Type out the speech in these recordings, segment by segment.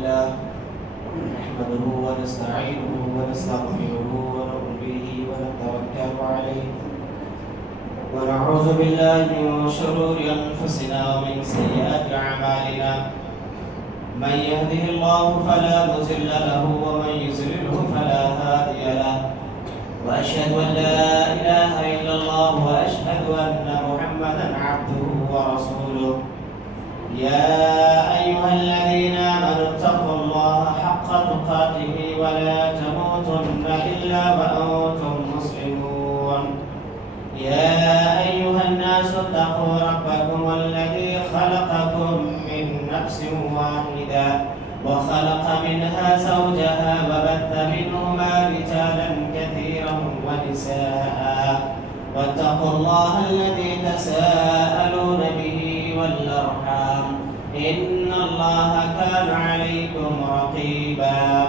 لله نحمده ونستعينه ونستغفره ونؤمن به ونتوكل عليه ونعوذ بالله من شرور أنفسنا ومن سيئات أعمالنا من يهده الله فلا مضل له ومن يضلل فلا هادي له وأشهد أن لا إله إلا الله وأشهد أن محمدا عبده ورسوله يا أيها الذين آمنوا اتقوا الله حق تقاته ولا تموتن إلا وأنتم مسلمون يا أيها الناس اتقوا ربكم الذي خلقكم من نفس واحدة وخلق منها زوجها وبث منهما رجالا كثيرا ونساء واتقوا الله الذي تساءلون به والأرحام إن الله كان عليكم رقيبا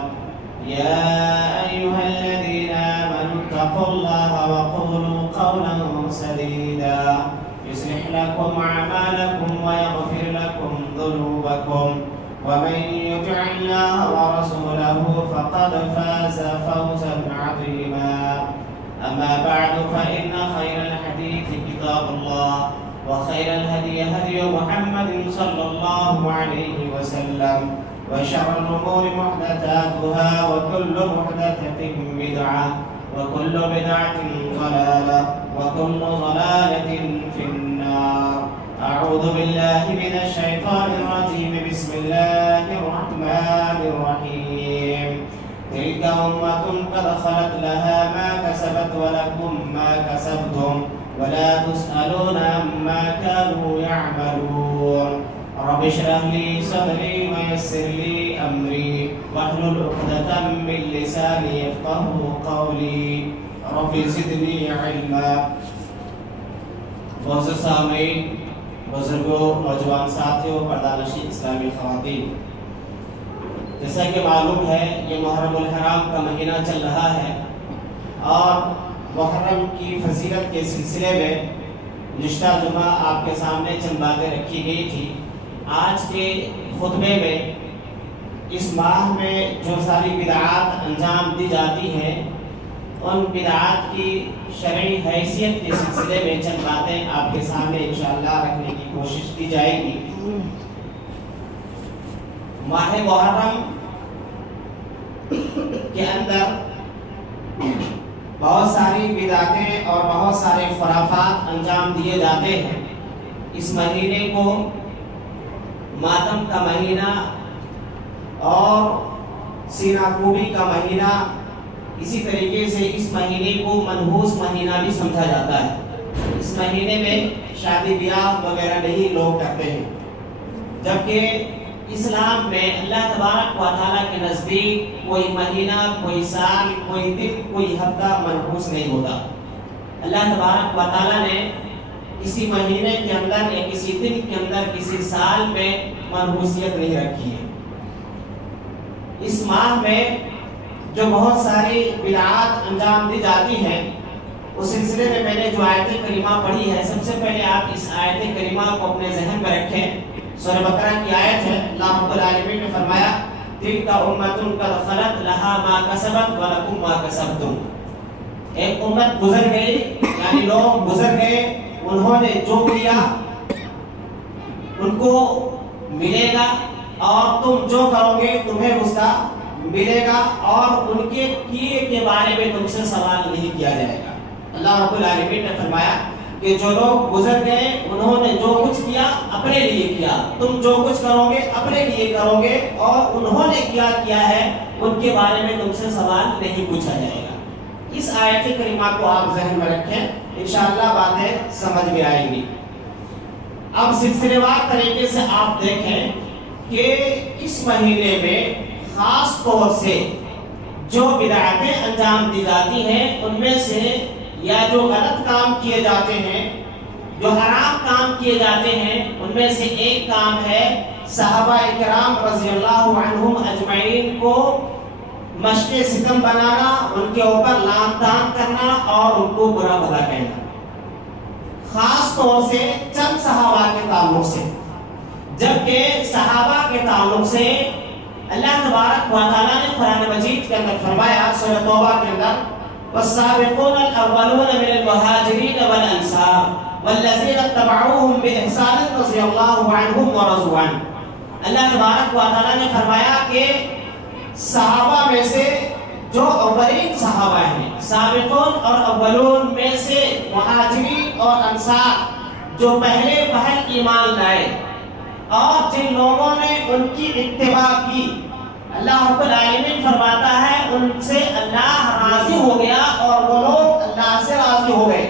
يا أيها الذين آمنوا اتقوا الله وقولوا قولا سديدا يصلح لكم أعمالكم ويغفر لكم ذنوبكم ومن يطع الله ورسوله فقد فاز فوزا عظيما أما بعد فإن خير الحديث كتاب الله وخير الهدي هدي محمد صلى الله عليه وسلم وشر الأمور محدثاتها وكل محدثة بدعة وكل بدعة ضلالة وكل ضلالة في النار أعوذ بالله من الشيطان الرجيم بسم الله الرحمن الرحيم تلك أمة قد خلت لها ما كسبت ولكم ما كسبتم ولا تسألون عما كانوا يعملون رب اشرح لي صدري ويسر لي أمري واحلل عقدة من لساني يفقهوا قولي رب زدني علما معزز سامعین بزرگوں نوجوان ساتھیوں پردانشین اسلامی خواتین جیسا کہ معلوم ہے یہ محرم الحرام کا مہینہ چل رہا ہے اور محرم کی فضیلت کے سلسلے میں گزشتہ جمعہ آپ کے سامنے چند باتیں رکھی گئی تھی آج کے خطبے میں اس ماہ میں جو ساری بدعات انجام دی جاتی ہیں ان بدعات کی شرعی حیثیت کے سلسلے میں چند باتیں آپ کے سامنے انشاءاللہ رکھنے کی کوشش کی جائے گی ماہ محرم کے اندر بہت ساری بدعتیں اور بہت سارے خرافات انجام دیے جاتے ہیں اس مہینے کو ماتم کا مہینہ اور سینہ کوبی کا مہینہ اسی طریقے سے اس مہینے کو منحوس مہینہ بھی سمجھا جاتا ہے اس مہینے میں شادی بیاہ وغیرہ نہیں لوگ کرتے ہیں جبکہ اسلام میں اللہ تبارک و تعالیٰ کے نزدیک کوئی مہینہ کوئی سال کوئی دن کوئی ہفتہ منحوس نہیں ہوتا اللہ تبارک و تعالیٰ نے کسی مہینے کے اندر یا کسی دن کے اندر کسی سال میں منحوسیت نہیں رکھی ہے اس ماہ میں جو بہت ساری بدعات انجام دی جاتی ہیں اس سلسلے میں میں نے جو آیت کریمہ پڑھی ہے سب سے پہلے آپ اس آیت کریمہ کو اپنے ذہن میں رکھیں سورہ بقرہ کی آیت ہے اللہ رب العالمین نے فرمایا تلک امۃ قد خلت لها ما کسبت ولکم ما کسبتم ایک امت گزر گئی یعنی لوگ گزر گئے انہوں نے جو کیا ان کو ملے گا اور تم جو کرو گے تمہیں اس کا ملے گا اور ان کے کیے کے بارے میں تم سے سوال نہیں کیا جائے گا اللہ رب العالمین نے فرمایا کہ جو لوگ گزر گئے انہوں نے جو کچھ کیا اپنے لیے کیا تم جو کچھ کرو گے اپنے لیے کرو گے اور انہوں نے کیا ہے ان کے بارے میں تم سے سوال نہیں پوچھا جائے گا اس آیت کریمہ کو آپ ذہن میں رکھیں انشاءاللہ باتیں سمجھ میں آئیں گی اب سلسلے وار طریقے سے آپ دیکھیں کہ اس مہینے میں خاص طور سے جو بدعتیں انجام دی جاتی ہیں ان میں سے یا جو غلط کام کیے جاتے ہیں جو حرام کام کیے جاتے ہیں ان میں سے ایک کام ہے صحابہ اکرام رضی اللہ عنہم اجمعین کو مشق ستم بنانا ان کے اوپر لعن طعن کرنا اور ان کو برا بھلا کہنا خاص طور سے چند صحابہ کے تعلق سے جبکہ صحابہ کے تعلق سے اللہ تبارک و تعالیٰ نے قرآن مجید کے اندر فرمایا سورۃ توبہ کے اندر والسابقون الاولون من المہاجرین والانصار والذین اتبعوهم بإحسان رضی اللہ عنہم ورضوا عنہ. اللہ تبارک و تعالیٰ نے فرمایا کہ صحابہ میں سے جو اولین صحابہ ہیں، سابقون اور اولون میں سے مہاجرین اور انصار جو پہلے پہل ایمان لائے اور جن لوگوں نے ان کی اتباع کی، اللہ رب العالمین فرماتا ہے ان سے اللہ راضی ہو گیا اور وہ لوگ اللہ سے راضی ہو گئے.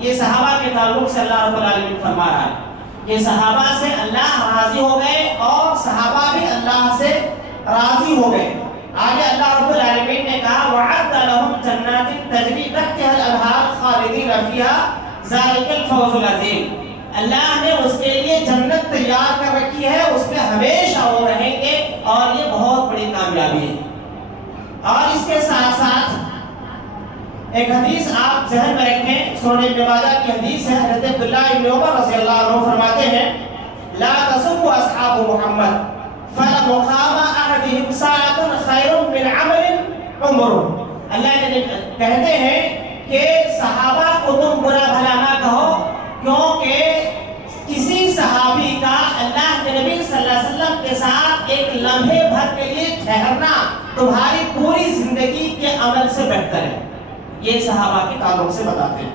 یہ صحابہ کے تعلق سے اللہ رب العالمین فرما رہا ہے کہ صحابہ سے اللہ راضی ہو گئے اور صحابہ بھی اللہ سے راضی ہو گئے. آگے اللہ رب العالمین نے کہا وَعَدَّ لَهُمْ جَنَّاتٍ تَجْرِي تَحْتِهَا الْأَنْهَارُ خَالِدِينَ فِيهَا ذَلِكَ الْفَوْزُ الْعَظِيمُ. اللہ نے اس کے لیے جنت تیار کر رکھی ہے، اس میں ہمیشہ وہ رہیں گے اور یہ بہت بڑی کامیابی ہے. اور اس کے ساتھ ساتھ ایک حدیث آپ ذہن میں رکھیں، سنن ابن ماجہ کی حدیث ہے. حضرت عبداللہ ابن عمر رضی اللہ عنہ فرماتے ہیں لا تسبوا اصحاب محمد فلمقام احدهم ساعة خیر من عمل عمره. اللہ نے کہتے ہیں کہ صحابہ کو تم برا بھلا نہ کہو، کیونکہ کسی صحابی کا اللہ کے نبی صلی اللہ علیہ وسلم کے ساتھ ایک لمحے بھر کے لیے ٹھہرنا تمہاری پوری زندگی کے عمل سے بہتر ہے. یہ صحابہ کے تعلق سے بتاتے ہیں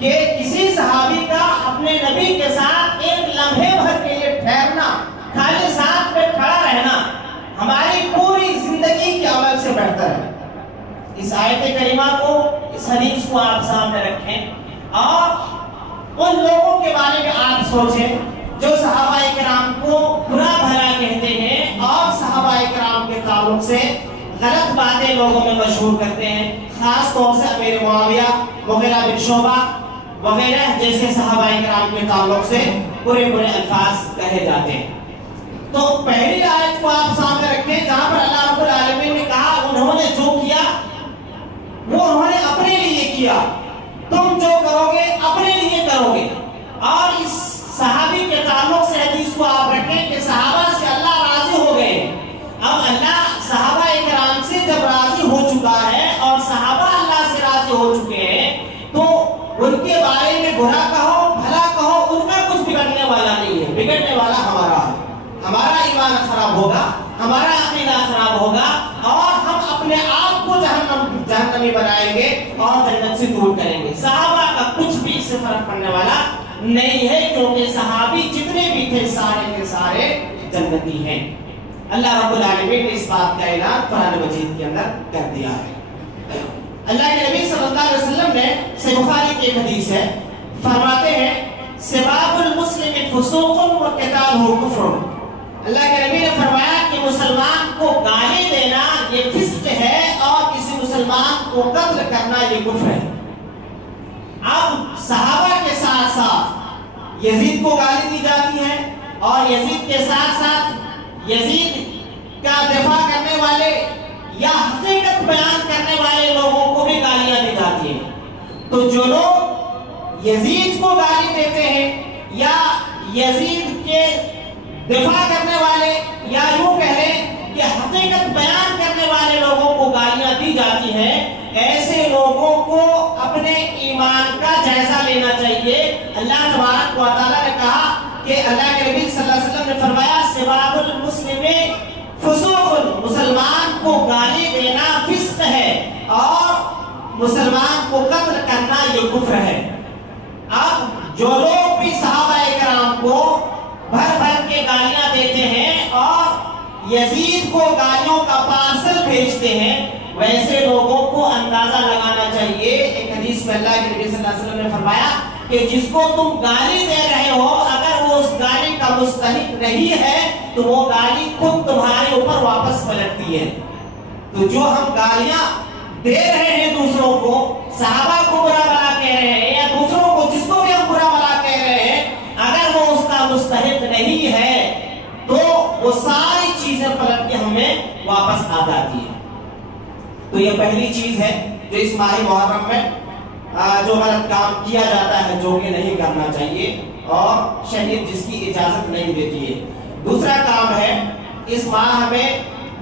کہ کسی صحابی کا اپنے نبی کے ساتھ ایک لمحے بھر کے لیے ٹھہرنا، خالی ساتھ میں کھڑا رہنا ہماری پوری زندگی کے عمل سے بہتر ہے. اس آیت کریمہ کو، اس حدیث کو آپ سامنے رکھیں اور ان لوگوں کے بارے میں آپ سوچیں جو صحابہ کرام کو برا بھلا کہتے ہیں اور صحابہ کرام کے تعلق سے غلط باتیں لوگوں میں مشہور کرتے ہیں، خاص طور سے امیر معاویہ، مغیرہ بن شعبہ وغیرہ جیسے صحابہ کرام کے تعلق سے برے برے الفاظ کہے جاتے ہیں. تو پہلی آیت کو آپ سامنے رکھیں جہاں پر اللہ رب العالمین نے کہا انہوں نے جو کیا وہ انہوں نے اپنے لیے کیا، تم جو کرو گے اپنے لیے کرو گے. اور اس صحابی کے تعلق سے حدیث کو آپ رکھیں کہ صحابہ سے اللہ راضی ہو گئے. اب اللہ صحابہ کرام سے جب راضی ہو چکا ہے اور صحابہ اللہ سے راضی ہو چکے ہیں تو ان کے بارے میں برا کہو بھلا کہو، ان کا کچھ بگڑنے والا نہیں ہے. بگڑنے والا ہمارا ہے، ہمارا ایمان خراب ہوگا، ہمارا عقیدہ خراب ہوگا اور ہم اپنے آپ کو جہنمی بنائیں گے اور جنت سے دور کریں گے. صحابہ کا کچھ بھی اس سے فرق پڑنے والا نہیں ہے کیونکہ صحابی جتنے بھی تھے سارے کے سارے جنتی ہیں. اللہ رب العالمین نے اس بات کا اعلان قرآن مجید کے اندر کر دیا ہے. اللہ کے نبی صلی اللہ علیہ وسلم نے صحیح بخاری کی ایک حدیث ہے، فرماتے ہیں سباب المسلم فسوق وقتالہ کفر. اللہ کے نبی نے فرمایا کہ مسلمان کو گالی دینا یہ فسق ہے اور کسی مسلمان کو قتل کرنا یہ کفر ہے. اب صحابہ کے ساتھ ساتھ یزید کو گالی دی جاتی ہے اور یزید کے ساتھ ساتھ یزید کا دفاع کرنے والے یا حقیقت بیان کرنے والے لوگوں کو بھی گالیاں دی جاتی ہیں. تو جو لوگ یزید کو گالی دیتے ہیں یا یزید کے دفاع کرنے والے یا یوں کہہ لیں کہ حقیقت بیان کرنے والے لوگوں کو گالیاں دی جاتی ہیں، ایسے لوگوں کو اپنے ایمان کا جائزہ لینا چاہیے. اللہ تبارک و تعالیٰ نے کہا کہ اللہ کے نبی صلی اللہ علیہ وسلم نے فرمایا سباب المسلم فسوق، مسلمان کو گالی دینا فسق ہے اور مسلمان کو قتل کرنا یہ کفر ہے. اب جو لوگ بھی صحابہ کرام کو بھر بھر کے گالیاں دیتے ہیں اور یزید کو گالیوں کا پارسل بھیجتے ہیں، ویسے لوگوں کو اندازہ لگانا چاہیے. ایک حدیث میں اللہ کے نبی صلی اللہ علیہ وسلم نے فرمایا کہ جس کو تم گالی دے رہے ہو اگر وہ اس گالی کا مستحق نہیں ہے تو وہ گالی خود تمہارے اوپر واپس پلٹتی ہے. تو جو ہم گالیاں دے رہے ہیں دوسروں کو، صحابہ کو برا بھلا کہہ رہے ہیں یا دوسروں کو جس کو بھی ہم برا بھلا کہہ رہے ہیں، اگر وہ اس کا مستحق نہیں ہے تو وہ ساری چیزیں پلٹ کے ہمیں واپس آ جاتی ہیں. تو یہ پہلی چیز ہے جو اس ماہ محرم میں جو غلط کام کیا جاتا ہے جو کہ نہیں کرنا چاہیے اور شریعت جس کی اجازت نہیں دیتی ہے. دوسرا کام ہے اس ماہ میں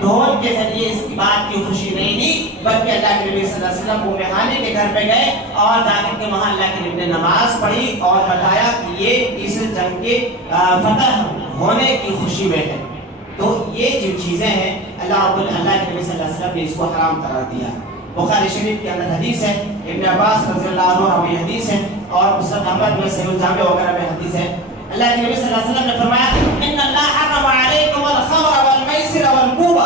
ڈھول کے ذریعے اس کی بات کی خوشی نہیں دی، بلکہ اللہ کے نبی صلی اللہ علیہ وسلم ام ہانی کے گھر پہ گئے اور جا کر کے وہاں اللہ کے نبی نے نماز پڑھی اور بتایا کہ یہ اس جنگ کے فتح ہونے کی خوشی میں ہے۔ تو یہ جو چیزیں ہیں اللہ کے نبی صلی اللہ علیہ وسلم نے اس کو حرام قرار دیا۔ بخاری شریف کے اندر حدیث ہے، ابن عباس رضی اللہ عنہ راوی حدیث ہے، اور مسند احمد میں صحیح الجامع وغیرہ میں حدیث ہے۔ اللہ کے نبی صلی اللہ علیہ وسلم نے فرمایا ان اللہ حرم علیکم الخمر والمیسر والکوب،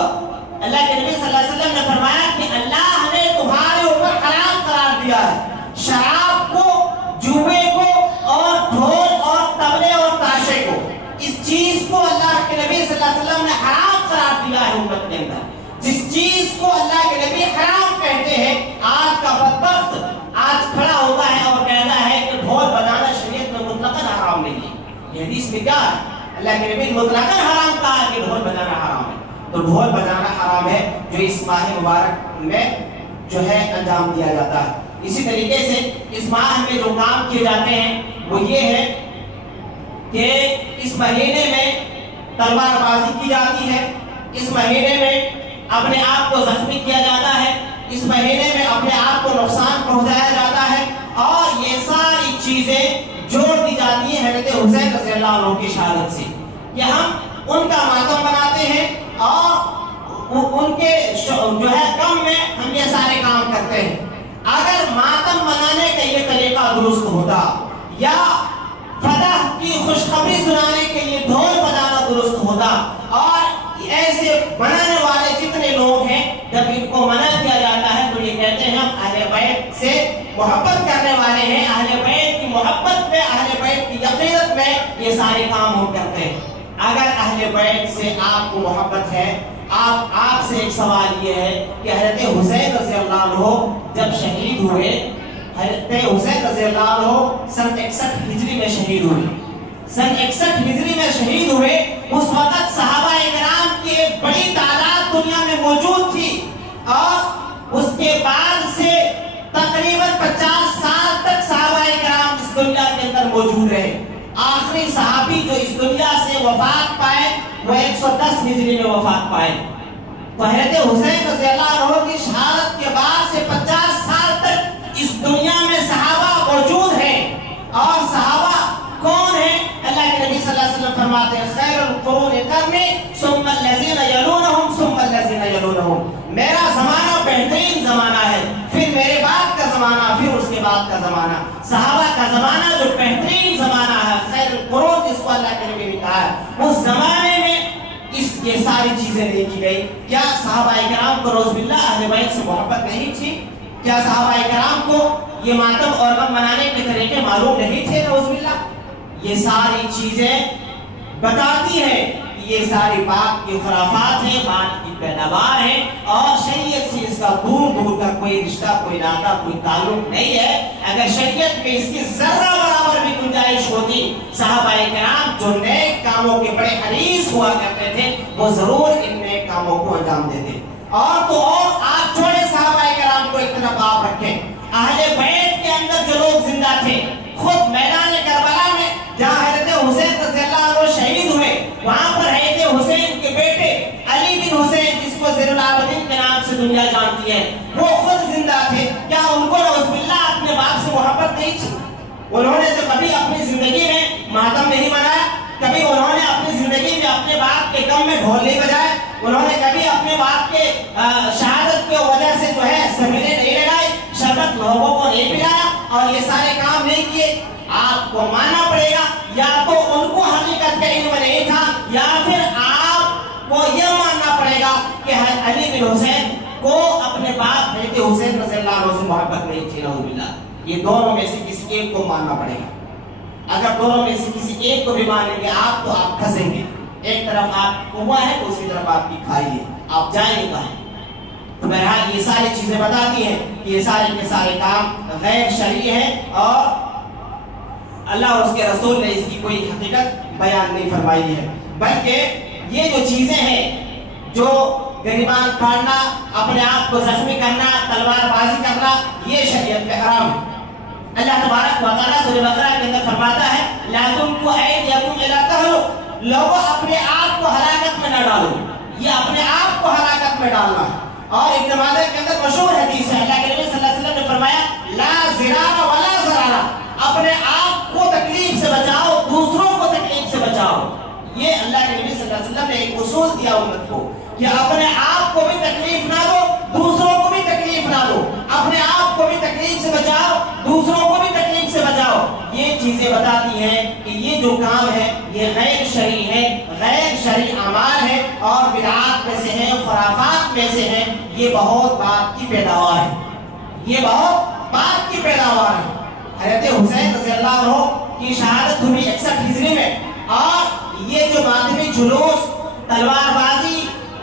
اللہ کے نبی صلی اللہ علیہ وسلم نے فرمایا کہ اللہ نے تمہارے اوپر حرام قرار دیا ہے شراب کو، جوے کو، اور ڈھول اور طبلے اور تاشے کو۔ اس چیز کو اللہ کے نبی صلی اللہ علیہ وسلم نے حرام قرار دیا ہے امت کے اندر۔ جس چیز کو اللہ کے نبی حرام کہتے ہیں، آج کا بدبخت آج کھڑا ہوتا ہے اور کہتا ہے کہ ڈھول بجانا شریعت میں مطلقاً حرام نہیں ہے۔ یہ حدیث میں کیا ہے؟ اللہ کے نبی مطلقاً حرام کہا کہ ڈھول بجانا حرام ہے۔ تو ڈھول بجانا حرام ہے جو اس ماہ مبارک میں جو ہے انجام دیا جاتا ہے۔ اسی طریقے سے اس ماہ میں جو کام کیے جاتے ہیں وہ یہ ہے کہ اس مہینے میں تلوار بازی کی جاتی ہے، اس مہینے میں اپنے آپ کو زخمی کیا جاتا ہے، اس مہینے میں اپنے آپ کو نقصان پہنچایا جاتا ہے، اور یہ ساری چیزیں جوڑ دی جاتی ہیں حضرت حسین رضی اللہ عنہ کی شہادت سے کہ ہم ان کا ماتم مناتے ہیں اور ان کے جو ہے غم میں ہم یہ سارے کام کرتے ہیں۔ اگر ماتم منانے کا یہ طریقہ درست ہوتا یا فتح کی خوشخبری سنانے کے لیے ڈھول بجانا درست ہوتا، اور ایسے منانے والے جتنے لوگ ہیں جب ان کو منع کیا جاتا ہے تو یہ کہتے ہیں ہم اہل بیت سے محبت کرنے والے ہیں، اہل بیت کی محبت میں، اہل بیت کی یقینت میں یہ سارے کام ہم کرتے ہیں۔ اگر اہل بیت سے آپ کو محبت ہے، آپ سے ایک سوال یہ ہے کہ حضرت حسین رضی اللہ عنہ جب شہید ہوئے، حضرت حسین رضی اللہ عنہ سن 61 ہجری میں شہید ہوئے، سن 61 ہجری میں شہید ہوئے، اس وقت صحابہ اکرام کی ایک بڑی تعداد دنیا میں موجود تھی، اور اس کے بعد سے تقریباً 50 سال تک صحابہ اکرام اس دنیا کے اندر موجود رہے۔ آخری صحابی جو اس دنیا سے وفات پائے وہ 110 ہجری میں وفات پائے۔ تو حضرت حسین رضی اللہ عنہ کی شہادت کے بعد سے 50 سال تک اس دنیا میں صحابہ موجود ہیں، اور صحابہ کون ہیں؟ اللہ کے نبی صلی اللہ علیہ وسلم فرماتے ہیں خیر القرون قرنی ثم الذین یلونہم ثم الذین یلونہم، میرا زمانہ بہترین زمانہ ہے، پھر میرے بعد کا زمانہ، پھر اس کے بعد کا زمانہ۔ صحابہ کا زمانہ جو بہترین زمانہ ہے، خیر القرون جس کو اللہ کے نبی نے کہا ہے، اس زمانے میں یہ ساری چیزیں نہیں کی گئی۔ کیا صحابہ کرام کو نعوذ باللہ اہل بیت سے محبت نہیں تھی؟ کیا صحابہ کرام کو یہ ماتم اور غم منانے کے طریقے معلوم نہیں تھے؟ نعوذ باللہ یہ ساری چیزیں بتاتی ہیں کہ یہ ساری بات کی خرافات ہیں، بات کی پیداوار ہیں، اور شریعت سے اس کا دور دور کا کوئی رشتہ، کوئی ناطہ، کوئی تعلق نہیں ہے۔ اگر شریعت میں اس کی ذرہ برابر بھی گنجائش ہوتی، صحابہ کرام جو نیک کاموں کے بڑے حریص ہوا کرتے تھے وہ ضرور ان نیک کاموں کو انجام دیتے۔ اور تو اور آپ چھوڑے صحابہ کرام کو ایک طرف آپ رکھیں، اہل بیت کے اندر جو لوگ زندہ تھے، خود میدان کربلا میں جہاں حضرت حسین رضی اللہ عنہ شہید ہوئے، وہاں پر حضرت حسین کے بیٹے علی بن حسین جس کو زین العابدین کے نام سے دنیا جانتی ہے، وہ خود زندہ تھے۔ کیا ان کو نعوذ باللہ اپنے باپ سے محبت نہیں تھی؟ انہوں نے تو کبھی اپنی زندگی میں ماتم نہیں منایا، کبھی انہوں نے اپنی زندگی میں اپنے باپ کے غم میں ڈھول نہیں بجائے، انہوں نے کبھی اپنے باپ کے شہادت کی وجہ سے جو ہے سبیلیں نہیں لگائی، شربت لوگوں کو نہیں پلایا، اور یہ سارے کام نہیں کیے۔ آپ کو ماننا پڑے گا، یا تو ان کو حقیقت کا علم نہیں تھا، یا پھر آپ کو یہ ماننا پڑے گا کہ علی بن حسین کو اپنے باپ حضرت حسین رضی اللہ عنہ سے محبت نہیں تھی۔ نعوذ باللہ یہ دونوں میں سے کسی ایک کو ماننا پڑے گا۔ اگر دونوں میں سے کسی ایک کو بھی مانیں گے آپ تو آپ پھنسیں گے، ایک طرف آپ کو ہوا ہے دوسری طرف آپ کی کھائی ہے، آپ جائیں گے کہاں؟ تو بہرحال یہ ساری چیزیں بتاتی ہیں کہ یہ سارے کے سارے کام غیر شرعی ہیں، اور اللہ اور اس کے رسول نے اس کی کوئی حقیقت بیان نہیں فرمائی ہے، بلکہ یہ جو چیزیں ہیں جو گریبان پھاڑنا، اپنے آپ کو زخمی کرنا، تلوار بازی کرنا، یہ شریعت میں حرام ہے۔ اللہ تبارک و تعالیٰ سورہ بقرہ کے اندر فرماتا ہے لا تلقوا ایدیکم الی التہلکہ، لوگوں اپنے آپ کو ہلاکت میں نہ ڈالو، یہ اپنے آپ آپ کو ہلاکت میں ڈالنا ہے۔ اور ابن ماجہ کے اندر مشہور حدیث ہے، اللہ کے نبی صلی اللہ علیہ وسلم نے فرمایا لا ضرار ولا ضرار، اپنے آپ کو تکلیف سے بچاؤ، دوسروں کو تکلیف سے بچاؤ۔ یہ اللہ کے نبی صلی اللہ علیہ وسلم نے ایک اصول دیا امت کو کہ اپنے آپ کو بھی تکلیف نہ دو، دوسروں کو بھی تکلیف نہ دو، اپنے آپ کو بھی تکلیف سے بچاؤ، دوسروں کو بھی تکلیف سے بچاؤ۔ یہ چیزیں بتاتی ہیں کہ یہ جو کام ہے یہ غیر شرعی ہے، غیر شرعی اعمال ہے اور بدعات میں سے ہے، خرافات میں سے ہے۔ یہ بہت بات کی پیداوار ہے، یہ بہت بات کی پیداوار ہے۔ حضرت حسین رضی اللہ عنہ کی شہادت ہوئی 61 ہجری میں، اور یہ جو ماتمی جلوس، تلوار بازی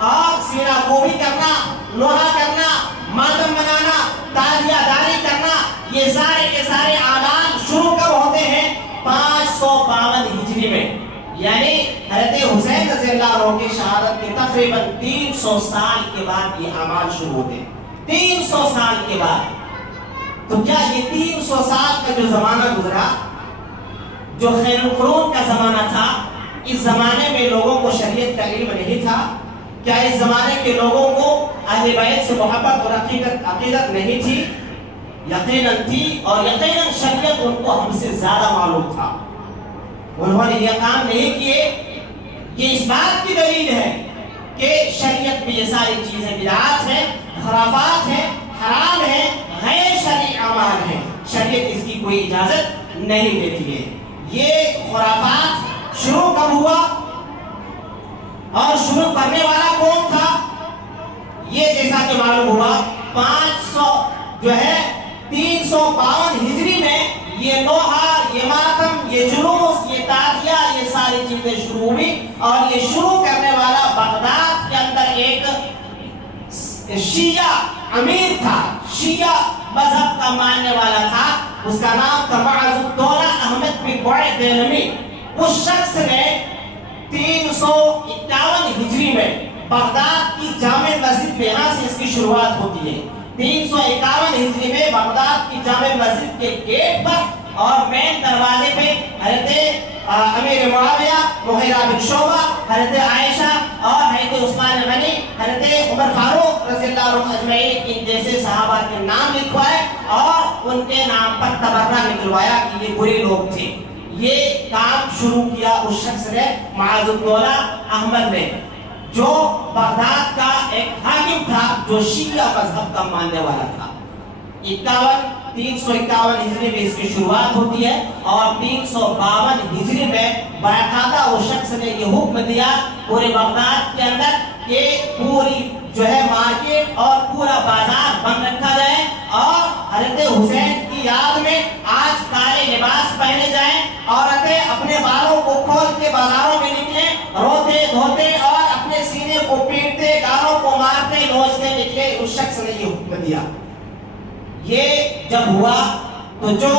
اور سینہ کوبی کرنا، لوہا کرنا، ماتم منانا، تعزیہ داری کرنا، یہ سارے کے سارے اعمال شروع کب ہوتے ہیں؟ 552 ہجری میں، یعنی حضرت حسین رضی اللہ عنہ کی شہادت کے تقریباً 300 سال کے بعد یہ اعمال شروع ہوتے ہیں، 300 سال کے بعد۔ تو کیا یہ 300 سال کا جو زمانہ گزرا، جو خیر القرون کا زمانہ تھا، اس زمانے میں لوگوں کو شریعت کا علم نہیں تھا؟ کیا اس زمانے کے لوگوں کو اہل بیت سے محبت اور عقیدت نہیں تھی؟ یقیناً تھی، اور یقیناً شریعت ان کو ہم سے زیادہ معلوم تھا۔ انہوں نے یہ کام نہیں کیے۔ یہ اس بات کی دلیل ہے کہ شریعت میں یہ ساری چیزیں بدعات ہیں، خرافات ہیں، حرام ہیں، غیر شرعی اعمال ہیں، شریعت اس کی کوئی اجازت نہیں دیتی ہے۔ یہ خرافات شروع کب ہوا اور شروع کرنے والا کون تھا؟ یہ جیسا کہ معلوم ہوا 352 ہجری میں یہ لوہا، یہ ماتم، یہ جلوس، یہ تعزیہ، یہ ساری چیزیں شروع ہوئی، اور یہ شروع کرنے والا بغداد کے اندر ایک شیعہ امیر تھا، شیعہ مذہب کا ماننے والا تھا، اس کا نام تھا معز الدولہ احمد بن بعید دیلمی۔ اس شخص نے 351 ہجری میں بغداد کی جامع مسجد میں، یہاں سے اس کی شروعات ہوتی ہے، 351 ہجری میں بغداد کی جامع مسجد کے گیٹ پر اور مین دروازے پہ حضرت امیر معاویہ، مغیرہ بن شعبہ، حضرت عائشہ اور حضرت عثمان غنی، حضرت عمر فاروق رضی اللہ عنہ اجمعین، ان جیسے صحابہ کے نام لکھوائے اور ان کے نام پر تبرہ نکلوایا کہ یہ برے لوگ تھے۔ یہ کام شروع کیا اس شخص نے، معاذ الدولہ احمد نے، جو بغداد کا ایک حاکم تھا، جو شیعہ مذہب کا ماننے والا تھا۔ 351 ہجری میں اس کی شروعات ہوتی ہے، اور 352 ہجری میں باقاعدہ اس شخص نے یہ حکم دیا پورے بغداد کے اندر کہ پوری جو ہے مارکیٹ اور پورا بازار بند رکھا جائے، اور حضرت حسین کی یاد میں آج کالے لباس پہنے جائیں، عورتیں اپنے بالوں کو کھول کے بازاروں میں نکلیں، روتے دھوتے اور اپنے سینے کو پیٹتے، گالوں کو مارتے نوچتے نکلے۔ اس شخص نے یہ حکم دیا۔ یہ جب ہوا تو جو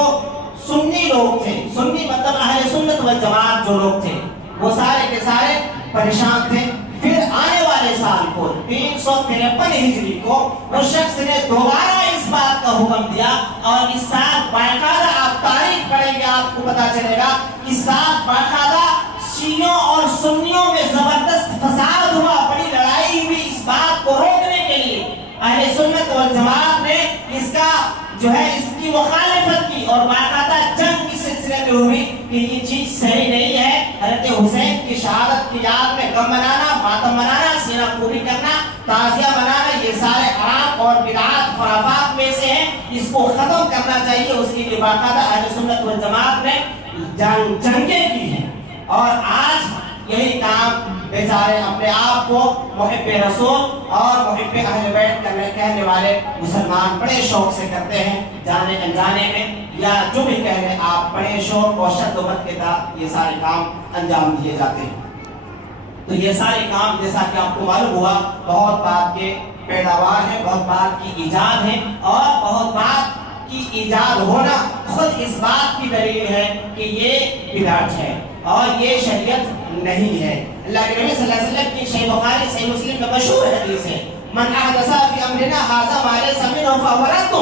سنی لوگ تھے، سنی مطلب اہل سنت والجماعت جو لوگ تھے، وہ سارے کے سارے پریشان تھے۔ پھر آنے والے سال کو 353 ہجری کو اس شخص نے دوبارہ اس بات کا حکم دیا، اور اس سال باقاعدہ آپ تاریخ پڑھیں گے آپ کو پتا چلے گا، اس سال باقاعدہ شیعوں اور سنیوں میں زبردست فساد ہوا، بڑی لڑائی ہوئی اس بات کو روکنے کے لیے۔ اہل سنت والجماعت نے اس کا جو ہے اس کی مخالفت کی، اور باقاعدہ جنگ اس سلسلے میں ہوئی کہ یہ چیز صحیح نہیں ہے۔ حضرت حسین کی شہادت کی یاد میں غم منانا، ماتم منانا، سینہ کوبی کرنا، تعزیہ منانا، یہ سارے حرام اور بدعات خرافات میں سے ہیں، اس کو ختم کرنا چاہیے۔ اس کے لیے باقاعدہ اہل سنت والجماعت نے جنگیں کی ہیں، اور آج یہی کام بیچارے اپنے آپ کو محب رسول اور محب اہل بیت کہنے والے مسلمان بڑے شوق سے کرتے ہیں، جانے انجانے میں یا جو بھی کہہ رہے آپ، بڑے شوق اور شد و بد کے ساتھ یہ سارے کام انجام دیے جاتے ہیں۔ تو یہ سارے کام جیسا کہ آپ کو معلوم ہوا بہت بات کے پیداوار ہے، بہت بات کی ایجاد ہے، اور بہت بات کی ایجاد ہونا خود اس بات کی دلیل ہے کہ یہ بدعت ہے اور یہ شریعت نہیں ہے۔ اللہ کے نبی صلی اللہ علیہ وسلم کی صحیح بخاری صحیح مسلم میں مشہور حدیث ہے، من احدث فی امرنا ھذا ما لیس منہ فہو رد۔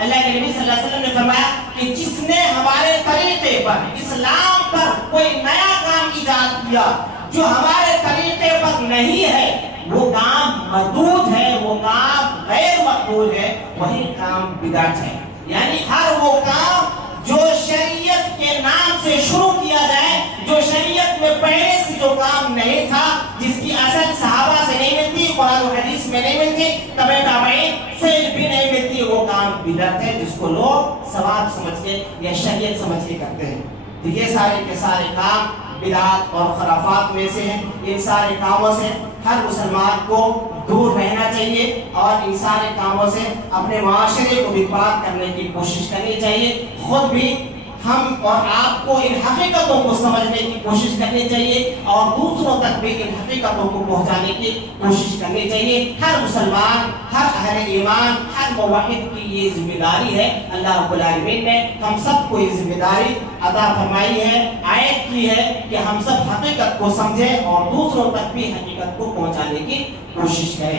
اللہ کے نبی صلی اللہ علیہ وسلم نے فرمایا کہ جس نے ہمارے طریقے پر، اسلام پر کوئی نیا کام ایجاد کیا جو ہمارے طریقے پر نہیں ہے، وہ کام مردود ہے، وہ کام غیر مقبول ہے، وہی کام بدعت ہے۔ یعنی ہر وہ کام جو شریعت کے نام سے شروع کیا جائے، جو شریعت میں پہلے سے جو کام نہیں تھا، جس کی اصل صحابہ سے نہیں ملتی، قرآن و حدیث میں نہیں ملتی، تبع تابعین سے بھی نہیں ملتی، وہ کام بدعت ہے، جس کو لوگ ثواب سمجھ کے یا شریعت سمجھ کے کرتے ہیں۔ تو یہ سارے کے سارے کام بدعات اور خرافات میں سے ہیں۔ ان سارے کاموں سے ہر مسلمان کو دور رہنا چاہیے اور ان سارے کاموں سے اپنے معاشرے کو بھی پاک کرنے کی کوشش کرنی چاہیے۔ خود بھی ہم اور آپ کو ان حقیقتوں کو سمجھنے کی کوشش کرنی چاہیے اور دوسروں تک بھی ان حقیقتوں کو پہنچانے کی کوشش کرنی چاہیے۔ ہر مسلمان، ہر اہل ایمان، ہر موحد کی یہ ذمہ داری ہے۔ اللہ رب العالمین نے ہم سب کو یہ ذمہ داری عطا فرمائی ہے، عائد کی ہے کہ ہم سب حقیقت کو سمجھیں اور دوسروں تک بھی حقیقت کو پہنچانے کی کوشش کریں۔